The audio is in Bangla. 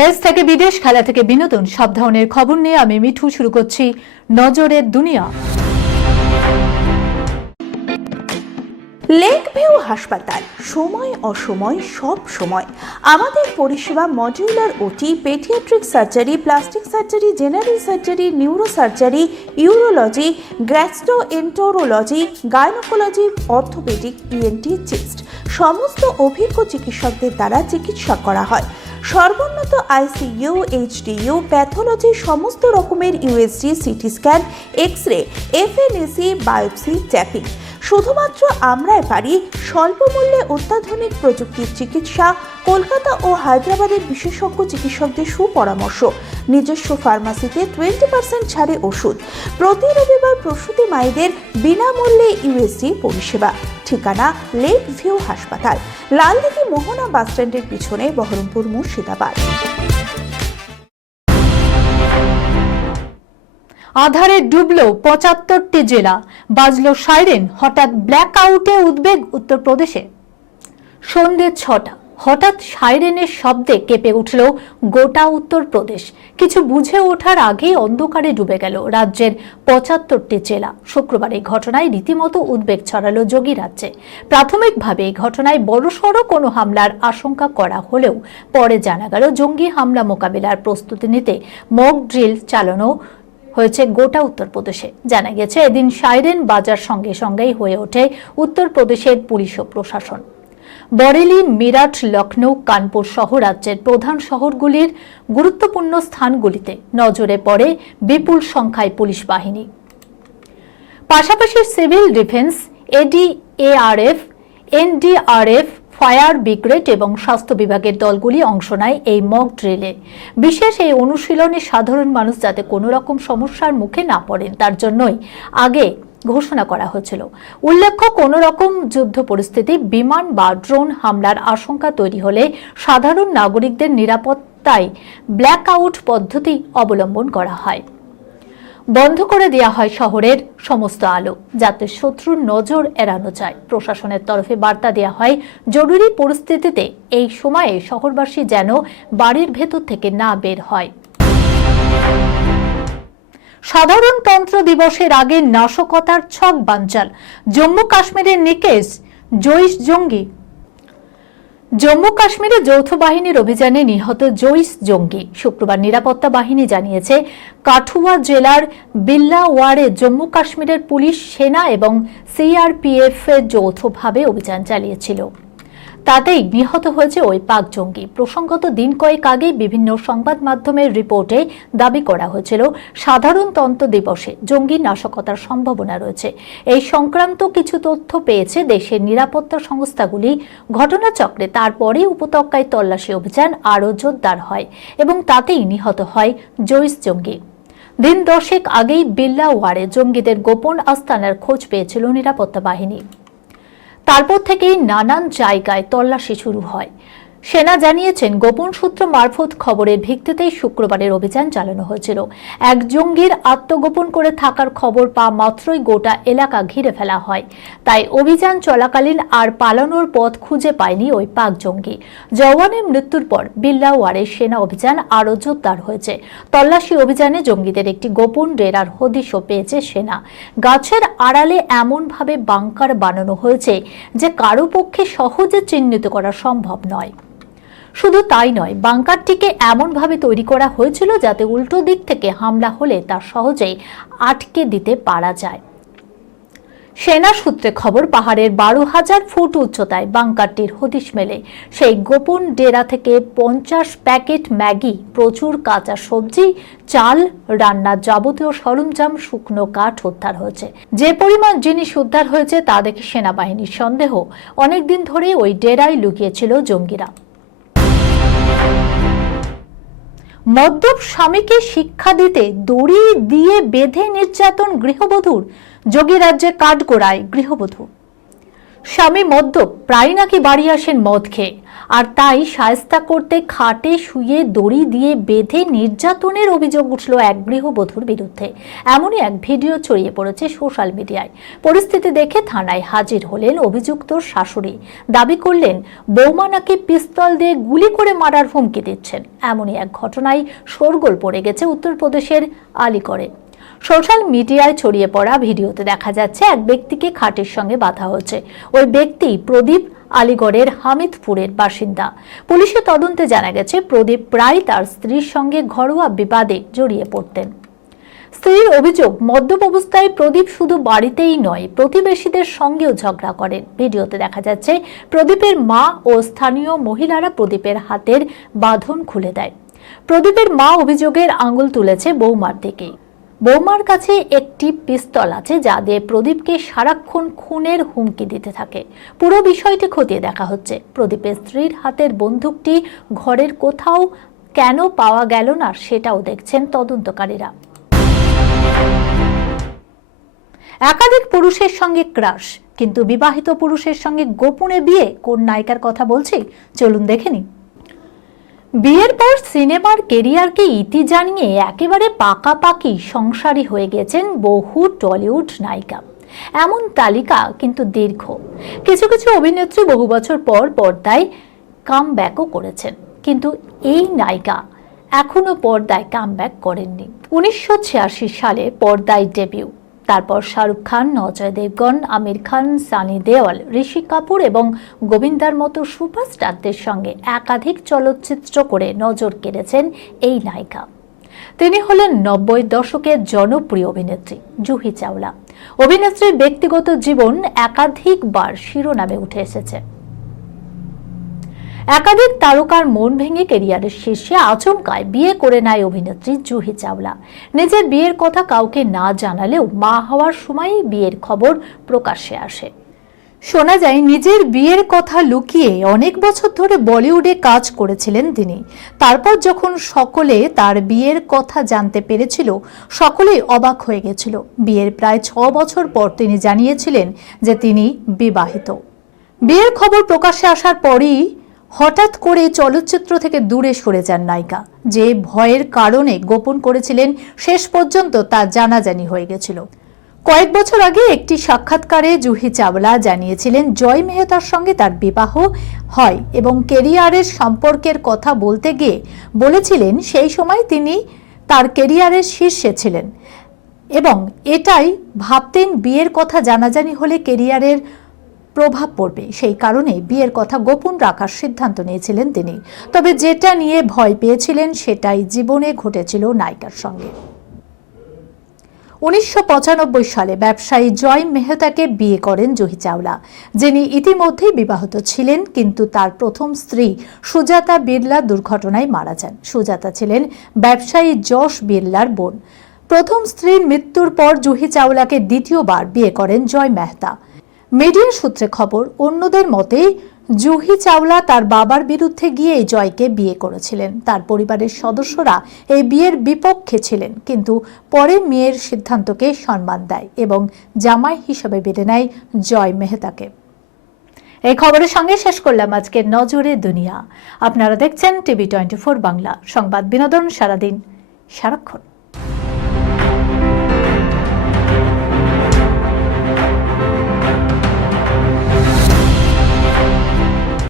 দেশ থেকে বিদেশ, খেলা থেকে বিনোদন, সব ধরনের খবর নিয়ে আমি মিঠু শুরু করছি নজরের দুনিয়া। লেক ভিউ হাসপাতাল, সময় অসময় সব সময় আমাদের পরিষেবা modular OT, paediatric surgery, plastic surgery, general surgery, neuro surgery, urology, gastroenterology, gynaecology, orthopaedic, ENT, chest সমস্ত অভিজ্ঞ চিকিৎসকদের দ্বারা চিকিৎসা করা হয়। সর্বোন্নত আইসিইউ, এইচডিইউ, প্যাথোলজি, সমস্ত রকমের USG, CT scan, x-ray, FNAC, biopsy, tapping. শুধুমাত্র আমরাই পারি স্বল্প মূল্যে অত্যাধুনিক প্রযুক্তির চিকিৎসা, কলকাতা ও হায়দ্রাবাদের বিশেষজ্ঞ চিকিৎসকদের সুপরামর্শ, নিজস্ব ফার্মাসিতে 20% ছাড়ে ওষুধ, প্রতি রবিবার প্রসূতি মায়েদের বিনামূল্যে ইউএসজি পরিষেবা। ঠিকানা লেক ভিউ হাসপাতাল, লালদিঘি মোহনা বাসস্ট্যান্ডের পিছনে, বহরমপুর, মুর্শিদাবাদ। আধারে ডুবলো 75টি জেলা, বাজলো সাইরেন, হঠাৎ ব্ল্যাক আউটে উদ্বেগ উত্তরপ্রদেশে। সন্ধ্যে 6টা, হঠাৎ সাইরেনের শব্দে কেঁপে উঠল গোটা উত্তরপ্রদেশ। কিছু বুঝে ওঠার আগেই অন্ধকারে ডুবে গেল রাজ্যের 75টি জেলা। শুক্রবার এই ঘটনায় রীতিমতো উদ্বেগ ছড়ালো যোগী রাজ্যে। প্রাথমিকভাবে এই ঘটনায় বড়সড় কোনো হামলার আশঙ্কা করা হলেও পরে জানা গেল জঙ্গি হামলা মোকাবিলার প্রস্তুতি নিতে মক ড্রিল চালানো হয়েছে গোটা উত্তরপ্রদেশে। জানা গেছে, এদিন সাইরেন বাজার সঙ্গে সঙ্গেই হয়ে ওঠে উত্তরপ্রদেশের পুলিশ ও প্রশাসন। বরেলি, মিরাট, লখনৌ, কানপুর সহ রাজ্যের প্রধান শহরগুলির গুরুত্বপূর্ণ স্থানগুলিতে নজরে পড়ে বিপুল সংখ্যায় পুলিশ বাহিনী। পাশাপাশি civil defence, ADARF, NDRF, fire brigade এবং স্বাস্থ্য বিভাগের দলগুলি অংশ নেয় এই মক ড্রিলে। বিশেষ এই অনুশীলনে সাধারণ মানুষ যাতে কোনো রকম সমস্যার মুখে না পড়েন তার জন্যই আগে ঘোষণা করা হয়েছিল। উল্লেখ্য, কোনো রকম যুদ্ধ পরিস্থিতি, বিমান বা ড্রোন হামলার আশঙ্কা তৈরি হলে সাধারণ নাগরিকদের নিরাপত্তায় ব্ল্যাক আউট পদ্ধতি অবলম্বন করা হয়। বন্ধ করে দেওয়া হয় শহরের সমস্ত আলো, যাতে শত্রুর নজর এড়ানো যায়। প্রশাসনের তরফে বার্তা দেওয়া হয়, জরুরি পরিস্থিতিতে এই সময়ে শহরবাসী যেন বাড়ির ভেতর থেকে না বের হয়। সাধারণতন্ত্র দিবসের আগে নাশকতার ছক বানচাল, জম্মু কাশ্মীরের নিকেশ জইশ জঙ্গি। জম্মু কাশ্মীরে যৌথ বাহিনীর অভিযানে নিহত জইশ জঙ্গি। শুক্রবার নিরাপত্তা বাহিনী জানিয়েছে, কাঠুয়া জেলার বিল্লাওয়ারে জম্মু কাশ্মীরের পুলিশ, সেনা এবং সিআরপিএফ যৌথভাবে অভিযান চালিয়েছিল। তাতেই নিহত হয়েছে ওই পাক জঙ্গি। প্রসঙ্গত, দিন কয়েক আগে বিভিন্ন সংবাদ মাধ্যমের রিপোর্টে দাবি করা হয়েছিল সাধারণতন্ত্র দিবসে জঙ্গি নাশকতার সম্ভাবনা রয়েছে। এই সংক্রান্ত কিছু তথ্য পেয়েছে দেশের নিরাপত্তা সংস্থাগুলি। ঘটনাচক্রে তারপরে উপত্যকায় তল্লাশি অভিযান আরও জোরদার হয় এবং তাতেই নিহত হয় জইশ জঙ্গি। দিন 10 আগেই বিল্লাওয়ারে জঙ্গিদের গোপন আস্তানার খোঁজ পেয়েছিল নিরাপত্তা বাহিনী। তারপর থেকেই নানান জায়গায় তল্লাশি শুরু হয়। সেনা জানিয়েছেন, গোপন সূত্র মারফত খবরের ভিত্তিতেই শুক্রবারের অভিযান চালানো হয়েছিল। এক জঙ্গির আত্মগোপন করে থাকার খবর পাওয়া মাত্রই গোটা এলাকা ঘিরে ফেলা হয়। তাই অভিযান চলাকালীন আর পালানোর পথ খুঁজে পায়নি ওই পাক জঙ্গি। জওয়ানের মৃত্যুর পর বিল্লাওয়ারের সেনা অভিযান আরও জোরদার হয়েছে। তল্লাশি অভিযানে জঙ্গিদের একটি গোপন ডেরার হদিশও পেয়েছে সেনা। গাছের আড়ালে এমনভাবে বাংকার বানানো হয়েছে যে কারো পক্ষে সহজে চিহ্নিত করা সম্ভব নয়। শুধু তাই নয়, বাংকারটিকে এমনভাবে তৈরি করা হয়েছিল যাতে উল্টো দিক থেকে হামলা হলে তা সহজেই আটকে দিতে পারা যায়। সেনা সূত্রে খবর, পাহাড়ের 12,000 ফুট উচ্চতায় বাংকারটির হদিশ মেলে। সেই গোপন ডেরা থেকে 50 প্যাকেট ম্যাগি, প্রচুর কাঁচা সবজি, চাল, রান্নার যাবতীয় সরঞ্জাম, শুকনো কাঠ উদ্ধার হয়েছে। যে পরিমাণ জিনিস উদ্ধার হয়েছে তা দেখে সেনাবাহিনীর সন্দেহ, অনেকদিন ধরে ওই ডেরায় লুকিয়েছিল জঙ্গিরা। মদ্যপ স্বামীকে শিক্ষা দিতে দড়ি দিয়ে বেঁধে নির্যাতন গৃহবধূর। যোগী রাজ্যে কাঠগোড়ায় গৃহবধূ। স্বামী মদ্যপ, প্রায় নাকি বাড়ি আসেন মদ খেয়ে, আর তাই শায়েস্তা করতে খাটে শুয়ে দড়ি দিয়ে বেঁধে নির্যাতনের অভিযোগ উঠল এক গৃহবধূর বিরুদ্ধে। এমনই এক ভিডিও ছড়িয়ে পড়েছে সোশ্যাল মিডিয়ায়। পরিস্থিতি দেখে থানায় হাজির হলেন অভিযুক্ত শাশুড়ি। দাবি করলেন বৌমা নাকি পিস্তল দিয়ে গুলি করে মারার হুমকি দিচ্ছেন। এমনই এক ঘটনায় শোরগোল পড়ে গেছে উত্তরপ্রদেশের আলিগড়ে। সোশ্যাল মিডিয়ায় ছড়িয়ে পড়া ভিডিওতে দেখা যাচ্ছে এক ব্যক্তিকে খাটের সঙ্গে বাঁধা হচ্ছে। ওই ব্যক্তি প্রদীপ আলিগড়ের হামিদপুরের বাসিন্দা। পুলিশের তদন্তে জানা গেছে প্রদীপ প্রায় তার স্ত্রীর সঙ্গে ঘরোয়া বিবাদে জড়িয়ে পড়তেন। স্ত্রীর অভিযোগ, মদ্যপ অবস্থায় প্রদীপ শুধু বাড়িতেই নয়, প্রতিবেশীদের সঙ্গেও ঝগড়া করেন। ভিডিওতে দেখা যাচ্ছে প্রদীপের মা ও স্থানীয় মহিলারা প্রদীপের হাতের বাঁধন খুলে দেয়। প্রদীপের মা অভিযোগের আঙুল তুলেছে বৌমার দিকে। বৌমার কাছে একটি পিস্তল আছে যা দিয়ে প্রদীপকে সারাক্ষণ খুনের হুমকি দিতে থাকে। পুরো বিষয়টি খতিয়ে দেখা হচ্ছে। প্রদীপের স্ত্রীর হাতের বন্দুকটি ঘরের কোথাও কেন পাওয়া গেল না সেটাও দেখছেন তদন্তকারীরা। একাধিক পুরুষের সঙ্গে ক্রাশ, কিন্তু বিবাহিত পুরুষের সঙ্গে গোপনে বিয়ে। কোন নায়িকার কথা বলছি চলুন দেখে নিই। বিয়ের পর সিনেমার কেরিয়ারকে ইতি জানিয়ে একেবারে পাকাপাকি সংসারী হয়ে গেছেন বহু টলিউড নায়িকা। এমন তালিকা কিন্তু দীর্ঘ। কিছু কিছু অভিনেত্রী বহু বছর পর পর্দায় কামব্যাকও করেছেন, কিন্তু এই নায়িকা এখনো পর্দায় কামব্যাক করেননি। 1986 সালে পর্দায় ডেবিউ। তারপর শাহরুখ খান, অজয় দেবগন, আমির খান, সানি দেওল, ঋষি কাপুর এবং গোবিন্দার মতো সুপারস্টারদের সঙ্গে একাধিক চলচ্চিত্র করে নজর কেড়েছেন এই নায়িকা। তিনি হলেন 90 দশকের জনপ্রিয় অভিনেত্রী জুহি চাওলা। অভিনেত্রীর ব্যক্তিগত জীবন একাধিকবার শিরোনামে উঠে এসেছে। একাধিক তারকার মন ভেঙে ক্যারিয়ারের শীর্ষে আচমকায় বিয়ে করে নেয় অভিনেত্রী জুহি চাওলা। নিজের বিয়ের কথা কাউকে না জানালেও মা হওয়ার সময়ই বিয়ের খবর প্রকাশ্যে আসে। শোনা যায় নিজের বিয়ের কথা লুকিয়ে অনেক বছর ধরে বলিউডে কাজ করেছিলেন তিনি। তারপর যখন সকলে তার বিয়ের কথা জানতে পেরেছিল, সকলেই অবাক হয়ে গেছিল। বিয়ের প্রায় 6 বছর পর তিনি জানিয়েছিলেন যে তিনি বিবাহিত। বিয়ের খবর প্রকাশ্যে আসার পরই হঠাৎ করে চলচ্চিত্র থেকে দূরে সরে যান নায়িকা। যে ভয়ের কারণে গোপন করেছিলেন, শেষ পর্যন্ত তা জানাজানি হয়ে গেছিল। কয়েক বছর আগে একটি সাক্ষাৎকারে জুহি চাওলা জানিয়েছিলেন জয় মেহতার সঙ্গে তার বিবাহ হয় এবং কেরিয়ারের সম্পর্কের কথা বলতে গিয়ে বলেছিলেন সেই সময় তিনি তার কেরিয়ারের শীর্ষে ছিলেন এবং এটাই ভাবতেন বিয়ের কথা জানাজানি হলে কেরিয়ারের প্রভাব পড়বে। সেই কারণে বিয়ের কথা গোপন রাখার সিদ্ধান্ত নিয়েছিলেন তিনি। তবে যেটা নিয়ে ভয় পেয়েছিলেন সেটাই জীবনে ঘটেছিল নায়িকার সঙ্গে। 1995 সালে ব্যবসায়ী জয় মেহতাকে বিয়ে করেন জুহি চাওলা, যিনি ইতিমধ্যেই বিবাহিত ছিলেন, কিন্তু তার প্রথম স্ত্রী সুজাতা বিড়লা দুর্ঘটনায় মারা যান। সুজাতা ছিলেন ব্যবসায়ী যশ বিড়লার বোন। প্রথম স্ত্রীর মৃত্যুর পর জুহি চাওলাকে দ্বিতীয়বার বিয়ে করেন জয় মেহতা। মিডিয়া সূত্রে খবর, অন্যদের মতে জুহি চাওলা তার বাবার বিরুদ্ধে গিয়ে জয়কে বিয়ে করেছিলেন। তার পরিবারের সদস্যরা এই বিয়ের বিপক্ষে ছিলেন, কিন্তু পরে মেয়ের সিদ্ধান্তকে সম্মান দেয় এবং জামাই হিসেবে বেঁধে নেয় জয় মেহতাকে। এই খবরের সঙ্গে শেষ করলাম আজকের নজরে দুনিয়া। আপনারা দেখছেন টিভি 24 বাংলা, সংবাদ বিনোদন সারাদিন সারাক্ষণ।